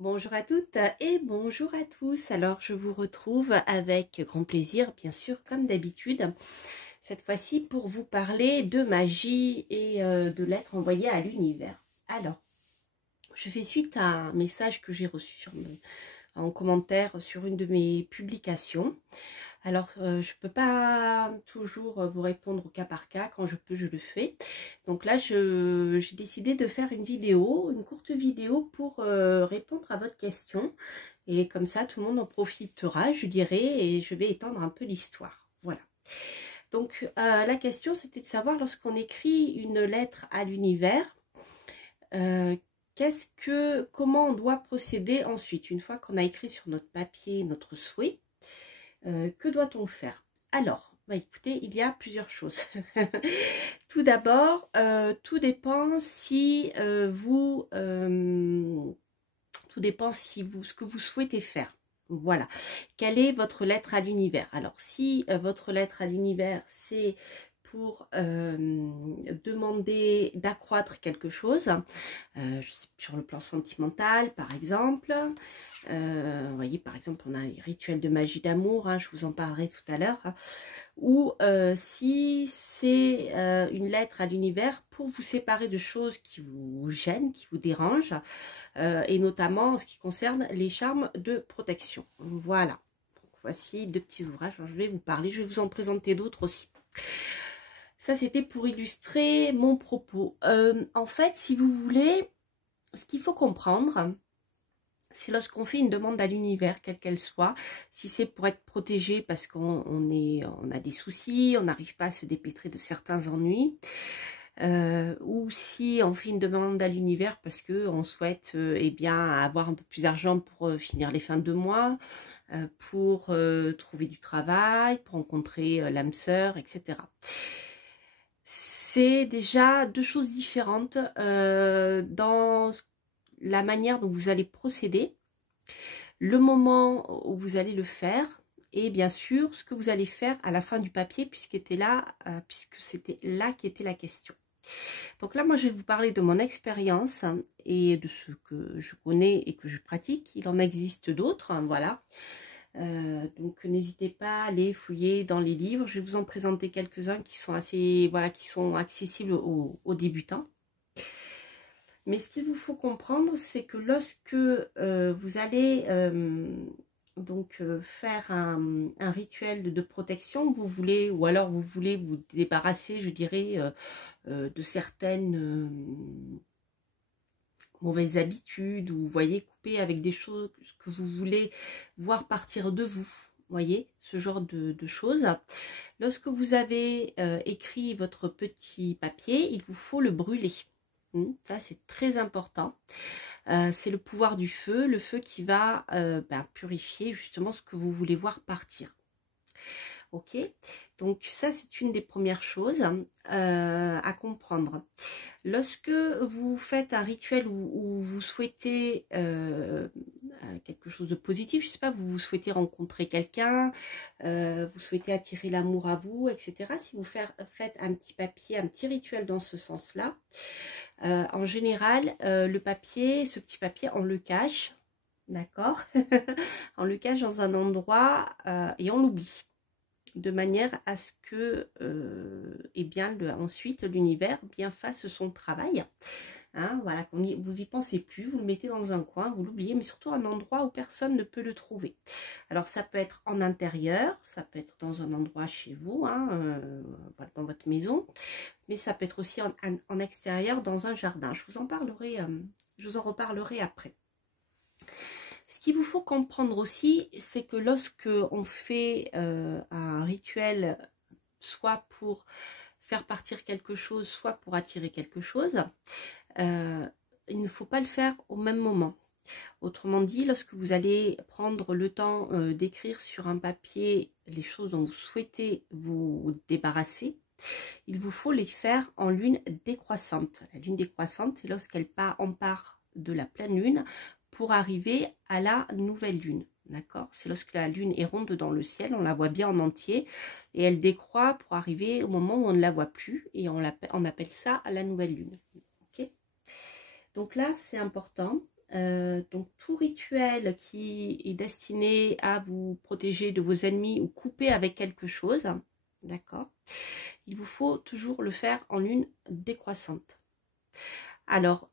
Bonjour à toutes et bonjour à tous. Alors je vous retrouve avec grand plaisir, bien sûr, comme d'habitude, cette fois-ci pour vous parler de magie et de lettres envoyées à l'univers. Alors, je fais suite à un message que j'ai reçu en commentaire sur une de mes publications. Alors, je ne peux pas toujours vous répondre au cas par cas. Quand je peux, je le fais. Donc là, j'ai décidé de faire une vidéo, une courte vidéo pour répondre à votre question. Et comme ça, tout le monde en profitera, je dirais, et je vais étendre un peu l'histoire. Voilà. Donc, la question, c'était de savoir, lorsqu'on écrit une lettre à l'univers, comment on doit procéder ensuite, une fois qu'on a écrit sur notre papier notre souhait. Que doit-on faire? Alors, écoutez, il y a plusieurs choses. Tout d'abord, tout dépend si ce que vous souhaitez faire. Voilà. Quelle est votre lettre à l'univers? Alors, si votre lettre à l'univers, c'est pour demander d'accroître quelque chose, sur le plan sentimental, par exemple. Vous voyez, par exemple, on a les rituels de magie d'amour, je vous en parlerai tout à l'heure. Ou si c'est une lettre à l'univers pour vous séparer de choses qui vous gênent, qui vous dérangent, et notamment en ce qui concerne les charmes de protection. Voilà. Donc, voici deux petits ouvrages dont je vais vous parler. Je vais vous en présenter d'autres aussi. Ça, c'était pour illustrer mon propos. En fait, si vous voulez, ce qu'il faut comprendre, c'est lorsqu'on fait une demande à l'univers, quelle qu'elle soit, si c'est pour être protégé parce qu'on a des soucis, on n'arrive pas à se dépêtrer de certains ennuis, ou si on fait une demande à l'univers parce qu'on souhaite eh bien, avoir un peu plus d'argent pour finir les fins de mois, pour trouver du travail, pour rencontrer l'âme sœur, etc. C'est déjà deux choses différentes dans la manière dont vous allez procéder, le moment où vous allez le faire, et bien sûr ce que vous allez faire à la fin du papier, puisque c'était là qui était la question. Donc là, moi, je vais vous parler de mon expérience et de ce que je connais et que je pratique. Il en existe d'autres, voilà. Donc n'hésitez pas à aller fouiller dans les livres. Je vais vous en présenter quelques-uns qui sont qui sont accessibles aux débutants. Mais ce qu'il vous faut comprendre, c'est que lorsque vous allez faire un rituel de protection, ou alors vous voulez vous débarrasser, je dirais, de certaines mauvaises habitudes, ou vous voyez, couper avec des choses que vous voulez voir partir de vous, voyez, ce genre de choses. Lorsque vous avez écrit votre petit papier, il vous faut le brûler. Ça, c'est très important. C'est le pouvoir du feu, le feu qui va purifier justement ce que vous voulez voir partir. Ok, donc ça, c'est une des premières choses à comprendre. Lorsque vous faites un rituel où vous souhaitez quelque chose de positif, je sais pas, vous souhaitez rencontrer quelqu'un, vous souhaitez attirer l'amour à vous, etc. Si vous faites un petit papier, un petit rituel dans ce sens-là, en général, ce petit papier, on le cache, d'accord. On le cache dans un endroit et on l'oublie, de manière à ce que ensuite l'univers fasse son travail. Voilà, vous y pensez plus, vous le mettez dans un coin, vous l'oubliez, mais surtout un endroit où personne ne peut le trouver. Alors ça peut être en intérieur, ça peut être dans un endroit chez vous, dans votre maison, mais ça peut être aussi en extérieur, dans un jardin. Je vous en reparlerai après. Ce qu'il vous faut comprendre aussi, c'est que lorsque on fait un rituel, soit pour faire partir quelque chose, soit pour attirer quelque chose, il ne faut pas le faire au même moment. Autrement dit, lorsque vous allez prendre le temps d'écrire sur un papier les choses dont vous souhaitez vous débarrasser, il vous faut les faire en lune décroissante. La lune décroissante, c'est lorsqu'elle part de la pleine lune pour arriver à la nouvelle lune. D'accord? C'est lorsque la lune est ronde dans le ciel, on la voit bien en entier, et elle décroît pour arriver au moment où on ne la voit plus, et on appelle ça la nouvelle lune. Okay? Donc là, c'est important. Donc tout rituel qui est destiné à vous protéger de vos ennemis ou couper avec quelque chose, d'accord, il vous faut toujours le faire en lune décroissante. Alors,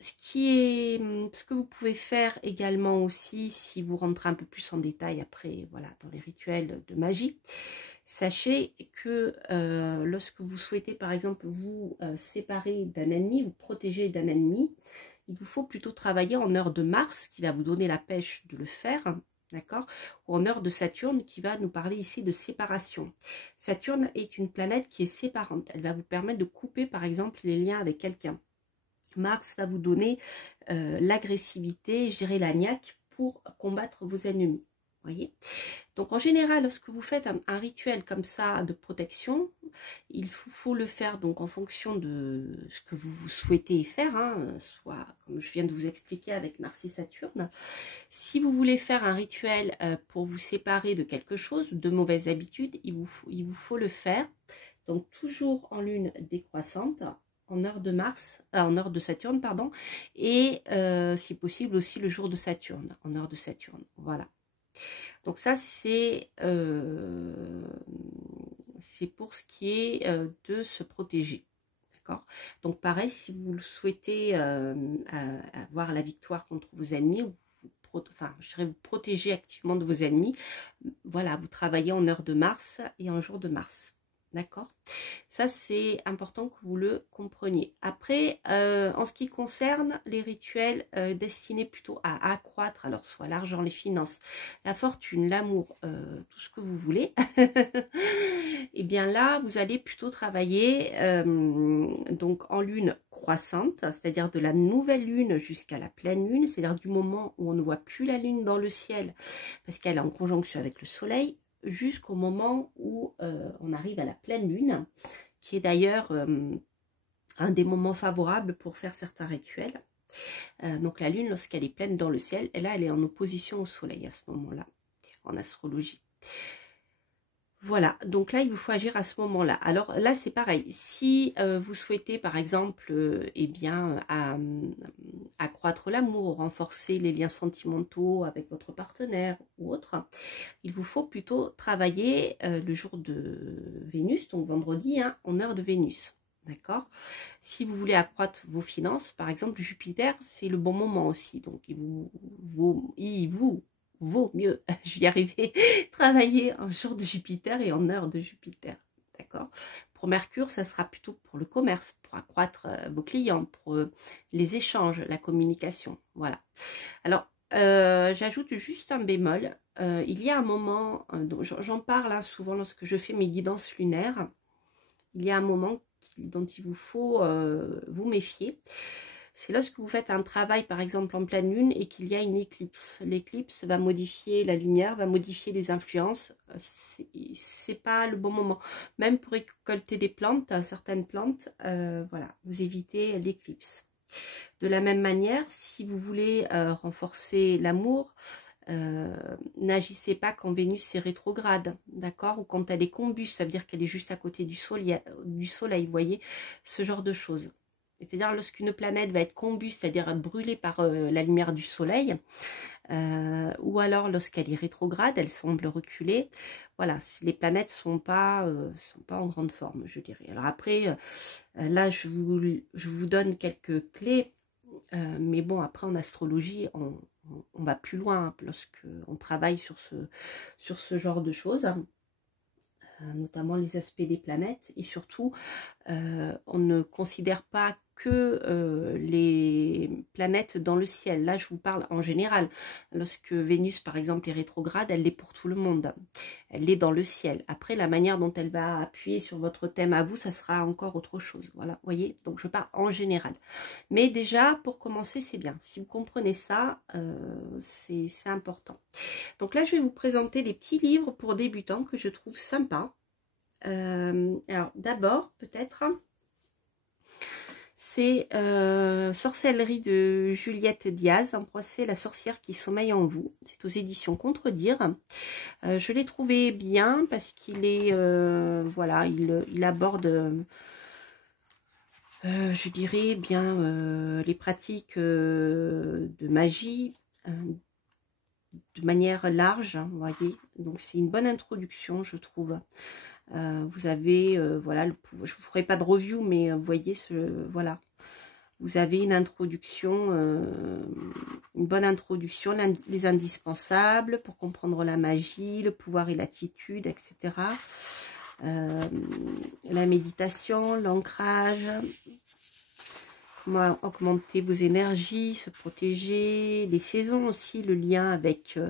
ce que vous pouvez faire également aussi, si vous rentrez un peu plus en détail après, voilà, dans les rituels de magie, sachez que lorsque vous souhaitez, par exemple, vous séparer d'un ennemi, vous protéger d'un ennemi, il vous faut plutôt travailler en heure de Mars, qui va vous donner la pêche de le faire, d'accord, ou en heure de Saturne, qui va nous parler ici de séparation. Saturne est une planète qui est séparante. Elle va vous permettre de couper, par exemple, les liens avec quelqu'un. Mars va vous donner l'agressivité, je dirais la niaque, pour combattre vos ennemis. Voyez. Donc en général, lorsque vous faites un rituel comme ça de protection, il faut le faire donc en fonction de ce que vous souhaitez faire, hein, soit comme je viens de vous expliquer avec Mars et Saturne. Si vous voulez faire un rituel pour vous séparer de quelque chose, de mauvaises habitudes, il vous faut le faire. Donc toujours en lune décroissante, en heure de Mars, en heure de Saturne, pardon, et si possible aussi le jour de Saturne, en heure de Saturne, voilà. Donc ça, c'est pour ce qui est de se protéger, d'accord. Donc pareil, si vous souhaitez avoir la victoire contre vos ennemis, je dirais vous protéger activement de vos ennemis, voilà, vous travaillez en heure de Mars et en jour de Mars. D'accord, ça c'est important que vous le compreniez. Après, en ce qui concerne les rituels destinés plutôt à accroître, alors soit l'argent, les finances, la fortune, l'amour, tout ce que vous voulez, et bien là, vous allez plutôt travailler donc en lune croissante, c'est-à-dire de la nouvelle lune jusqu'à la pleine lune, c'est-à-dire du moment où on ne voit plus la lune dans le ciel, parce qu'elle est en conjonction avec le soleil, jusqu'au moment où on arrive à la pleine lune, qui est d'ailleurs un des moments favorables pour faire certains rituels. Donc la lune, lorsqu'elle est pleine dans le ciel, et là elle est en opposition au soleil à ce moment-là, en astrologie. Voilà, donc là, il vous faut agir à ce moment-là. Alors là, c'est pareil. Si vous souhaitez, par exemple, eh bien, accroître l'amour, renforcer les liens sentimentaux avec votre partenaire ou autre, il vous faut plutôt travailler le jour de Vénus, donc vendredi, hein, en heure de Vénus. D'accord. Si vous voulez accroître vos finances, par exemple, Jupiter, c'est le bon moment aussi. Donc, il vous vaut mieux, je vais y arriver, travailler en jour de Jupiter et en heure de Jupiter, d'accord. Pour Mercure, ça sera plutôt pour le commerce, pour accroître vos clients, pour les échanges, la communication, voilà. Alors, j'ajoute juste un bémol, il y a un moment, j'en parle hein, souvent lorsque je fais mes guidances lunaires, il y a un moment dont il vous faut vous méfier. C'est lorsque vous faites un travail, par exemple en pleine lune, et qu'il y a une éclipse. L'éclipse va modifier la lumière, va modifier les influences. C'est pas le bon moment. Même pour récolter des plantes, certaines plantes, voilà, vous évitez l'éclipse. De la même manière, si vous voulez renforcer l'amour, n'agissez pas quand Vénus est rétrograde, d'accord, ou quand elle est combuste, ça veut dire qu'elle est juste à côté du soleil, vous voyez, ce genre de choses. C'est-à-dire lorsqu'une planète va être combuste, c'est-à-dire brûlée par la lumière du soleil, ou alors lorsqu'elle est rétrograde, elle semble reculer. Voilà, les planètes sont pas en grande forme, je dirais. Alors après, là, je vous donne quelques clés, mais bon, après en astrologie, on va plus loin hein, lorsqu'on travaille sur ce genre de choses. Notamment les aspects des planètes et surtout on ne considère pas que les planètes dans le ciel. Là je vous parle en général, lorsque Vénus par exemple est rétrograde, elle l'est pour tout le monde, elle est dans le ciel. Après la manière dont elle va appuyer sur votre thème à vous, ça sera encore autre chose, voilà, voyez, donc je parle en général, mais déjà pour commencer c'est bien, si vous comprenez ça, c'est important. Donc là je vais vous présenter des petits livres pour débutants que je trouve sympas. Alors d'abord peut-être c'est Sorcellerie de Juliette Diaz, un procès la sorcière qui sommeille en vous. C'est aux éditions Contredire. Je l'ai trouvé bien parce qu'il est voilà, il aborde je dirais bien les pratiques de magie de manière large, hein, vous voyez. Donc c'est une bonne introduction, je trouve. Vous avez, voilà, je vous ferai pas de review, mais vous voyez, voilà. Vous avez une introduction, une bonne introduction, les indispensables pour comprendre la magie, le pouvoir et l'attitude, etc. La méditation, l'ancrage, comment augmenter vos énergies, se protéger, les saisons aussi, le lien avec,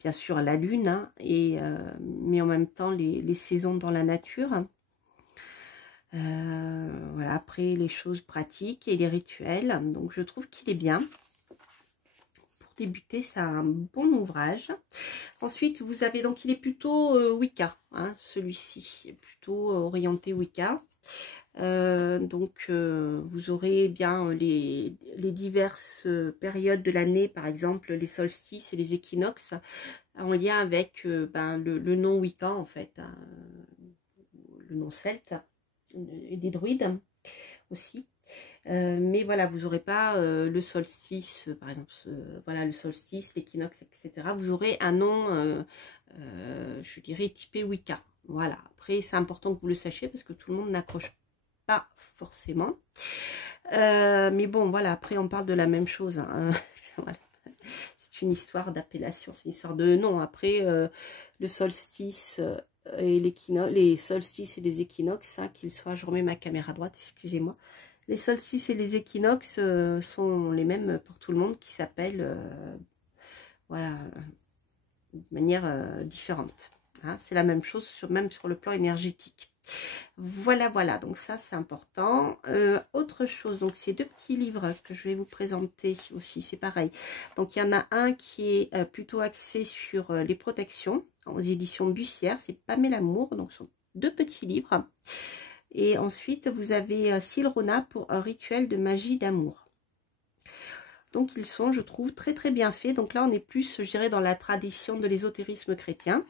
bien sûr, la lune, hein, mais en même temps les saisons dans la nature. Voilà, après les choses pratiques et les rituels, donc je trouve qu'il est bien. Pour débuter, c'est un bon ouvrage. Ensuite, vous avez, donc il est plutôt Wicca, hein, celui-ci, plutôt orienté Wicca. Vous aurez bien les diverses périodes de l'année, par exemple les solstices et les équinoxes, en lien avec le nom Wicca, en fait, hein, le nom celte, et des druides aussi. Mais voilà, vous n'aurez pas le solstice, par exemple, voilà, le solstice, l'équinoxe, etc. Vous aurez un nom, je dirais, typé Wicca. Voilà, après, c'est important que vous le sachiez parce que tout le monde n'accroche pas forcément. Mais bon, voilà, après, on parle de la même chose, hein. Voilà. C'est une histoire d'appellation, c'est une histoire de nom. Après, le solstice et les solstices et les équinoxes, hein, qu'ils soient, je remets ma caméra à droite, excusez-moi. Les solstices et les équinoxes sont les mêmes pour tout le monde, qui s'appellent voilà, de manière différente. Hein, c'est la même chose, même sur le plan énergétique. Voilà, voilà, donc ça c'est important. Autre chose, donc ces deux petits livres que je vais vous présenter aussi, c'est pareil. Donc il y en a un qui est plutôt axé sur les protections, aux éditions Bussière, c'est Pamela Moore, donc ce sont deux petits livres. Et ensuite, vous avez Silrona pour un rituel de magie d'amour. Donc, ils sont, je trouve, très très bien faits. Donc là, on est plus, je dirais, dans la tradition de l'ésotérisme chrétien.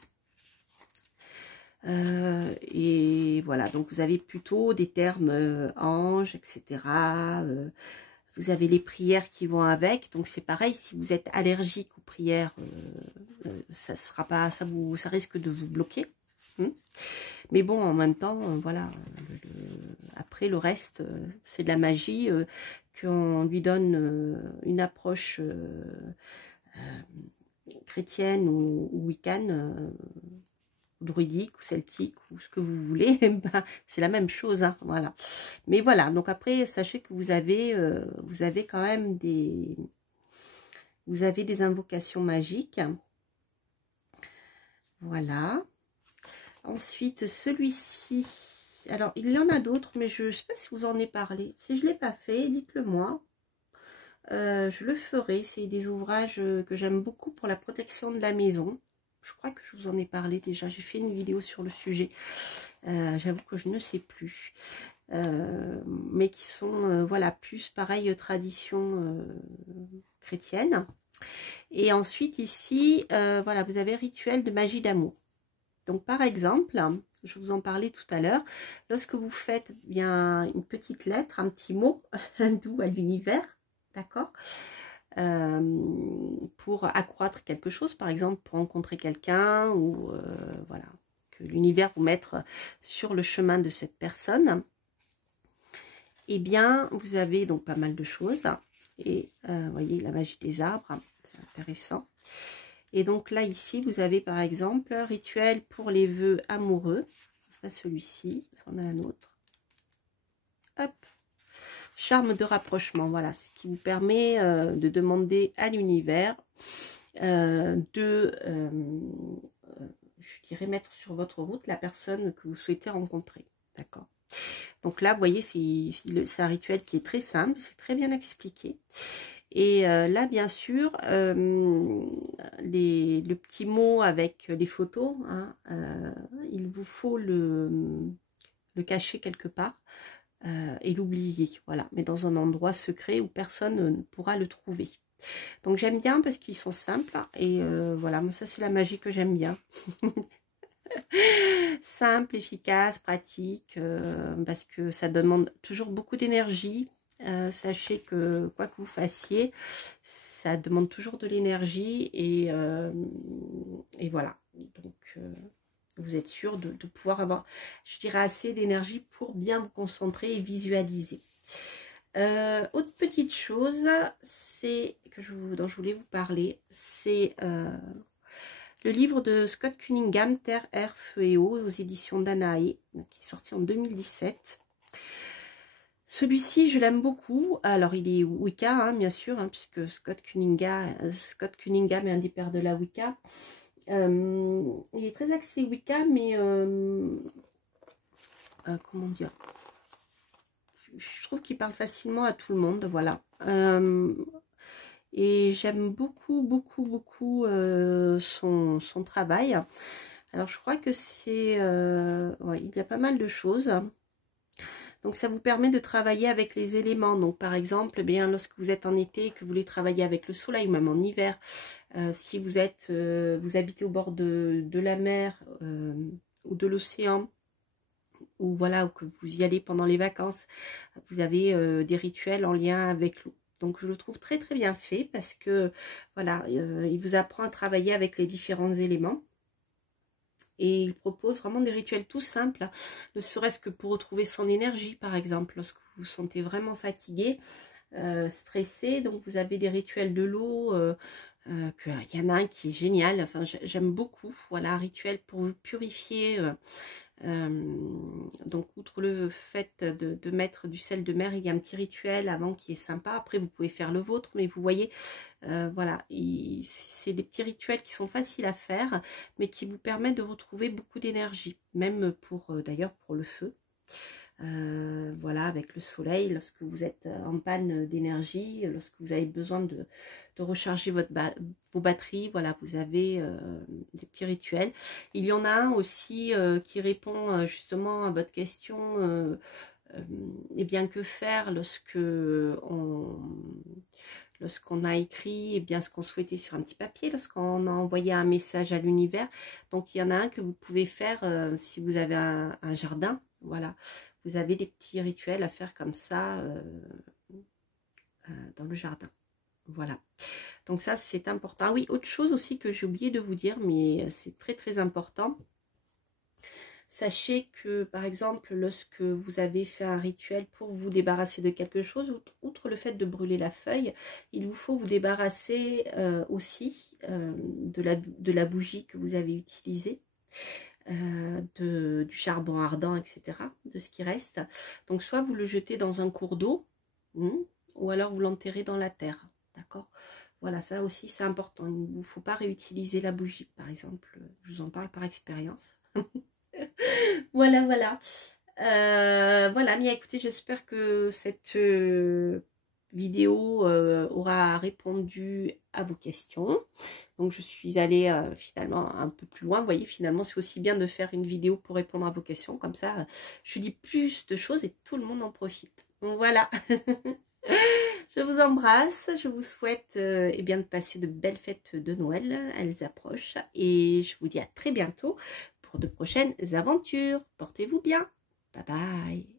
Et voilà, donc vous avez plutôt des termes anges, etc. Vous avez les prières qui vont avec. Donc c'est pareil, si vous êtes allergique aux prières, ça sera pas, ça risque de vous bloquer. Mais bon, en même temps, voilà, après le reste, c'est de la magie, qu'on lui donne une approche chrétienne ou wiccan, druidique ou celtique ou ce que vous voulez, ben, c'est la même chose, hein, voilà. Mais voilà, donc après, sachez que vous avez quand même vous avez des invocations magiques. Voilà. Ensuite, celui-ci, alors il y en a d'autres, mais je ne sais pas si vous en ai parlé. Si je ne l'ai pas fait, dites-le moi. Je le ferai. C'est des ouvrages que j'aime beaucoup pour la protection de la maison. Je crois que je vous en ai parlé déjà. J'ai fait une vidéo sur le sujet. J'avoue que je ne sais plus. Mais qui sont, voilà, plus pareil, tradition chrétienne. Et ensuite, ici, voilà, vous avez rituel de magie d'amour. Donc, par exemple, je vous en parlais tout à l'heure, lorsque vous faites bien une petite lettre, un petit mot doux à l'univers, d'accord, pour accroître quelque chose, par exemple, pour rencontrer quelqu'un, ou voilà, que l'univers vous mette sur le chemin de cette personne, eh bien, vous avez donc pas mal de choses. Et vous voyez, la magie des arbres, c'est intéressant. Et donc là, ici, vous avez par exemple rituel pour les vœux amoureux. C'est pas celui-ci, c'en a un autre. Hop. Charme de rapprochement, voilà, ce qui vous permet de demander à l'univers je dirais, mettre sur votre route la personne que vous souhaitez rencontrer. D'accord. Donc là, vous voyez, c'est un rituel qui est très simple, c'est très bien expliqué. Et là, bien sûr, le petit mot avec les photos, hein, il vous faut le cacher quelque part et l'oublier, voilà, mais dans un endroit secret où personne ne pourra le trouver. Donc j'aime bien parce qu'ils sont simples et voilà, moi ça c'est la magie que j'aime bien. Simple, efficace, pratique, parce que ça demande toujours beaucoup d'énergie. Sachez que quoi que vous fassiez, ça demande toujours de l'énergie et voilà. Donc, vous êtes sûr de pouvoir avoir, je dirais, assez d'énergie pour bien vous concentrer et visualiser. Autre petite chose, c'est dont je voulais vous parler, c'est le livre de Scott Cunningham, Terre, Air, Feu et Eau, aux éditions Danae, qui est sorti en 2017. Celui-ci, je l'aime beaucoup. Alors, il est Wicca, hein, bien sûr, hein, puisque Scott Cunningham est un des pères de la Wicca. Il est très axé Wicca, mais comment dire, je trouve qu'il parle facilement à tout le monde, voilà. Et j'aime beaucoup son travail. Alors je crois que c'est ouais, il y a pas mal de choses. Donc ça vous permet de travailler avec les éléments. Donc par exemple, eh bien lorsque vous êtes en été et que vous voulez travailler avec le soleil, même en hiver, si vous êtes vous habitez au bord de la mer ou de l'océan, ou voilà, ou que vous y allez pendant les vacances, vous avez des rituels en lien avec l'eau. Donc je le trouve très bien fait parce que voilà, il vous apprend à travailler avec les différents éléments. Et il propose vraiment des rituels tout simples, ne serait-ce que pour retrouver son énergie, par exemple, lorsque vous vous sentez vraiment fatigué, stressé. Donc vous avez des rituels de l'eau, il y en a un qui est génial, enfin j'aime beaucoup, voilà, un rituel pour vous purifier. Donc outre le fait de mettre du sel de mer, il y a un petit rituel avant qui est sympa. Après vous pouvez faire le vôtre, mais vous voyez, voilà, c'est des petits rituels qui sont faciles à faire, mais qui vous permettent de retrouver beaucoup d'énergie, même pour d'ailleurs pour le feu. Voilà, avec le soleil, lorsque vous êtes en panne d'énergie, lorsque vous avez besoin de recharger vos batteries, voilà, vous avez des petits rituels. Il y en a un aussi qui répond justement à votre question, et bien que faire lorsqu'on a écrit bien ce qu'on souhaitait sur un petit papier, lorsqu'on a envoyé un message à l'univers. Donc il y en a un que vous pouvez faire si vous avez un jardin, voilà. Vous avez des petits rituels à faire comme ça dans le jardin. Voilà. Donc ça, c'est important. Ah oui, autre chose aussi que j'ai oublié de vous dire, mais c'est très important. Sachez que, par exemple, lorsque vous avez fait un rituel pour vous débarrasser de quelque chose, outre le fait de brûler la feuille, il vous faut vous débarrasser aussi de la bougie que vous avez utilisée. Du charbon ardent, etc., de ce qui reste. Donc soit vous le jetez dans un cours d'eau, ou alors vous l'enterrez dans la terre, d'accord? Voilà, ça aussi c'est important. Il ne vous faut pas réutiliser la bougie, par exemple. Je vous en parle par expérience. Voilà. Voilà, mais écoutez, j'espère que cette vidéo aura répondu à vos questions. Donc je suis allée finalement un peu plus loin. Vous voyez, finalement c'est aussi bien de faire une vidéo pour répondre à vos questions. Comme ça, je dis plus de choses et tout le monde en profite. Donc voilà. Je vous embrasse. Je vous souhaite eh bien, de passer de belles fêtes de Noël. Elles approchent. Et je vous dis à très bientôt pour de prochaines aventures. Portez-vous bien. Bye bye.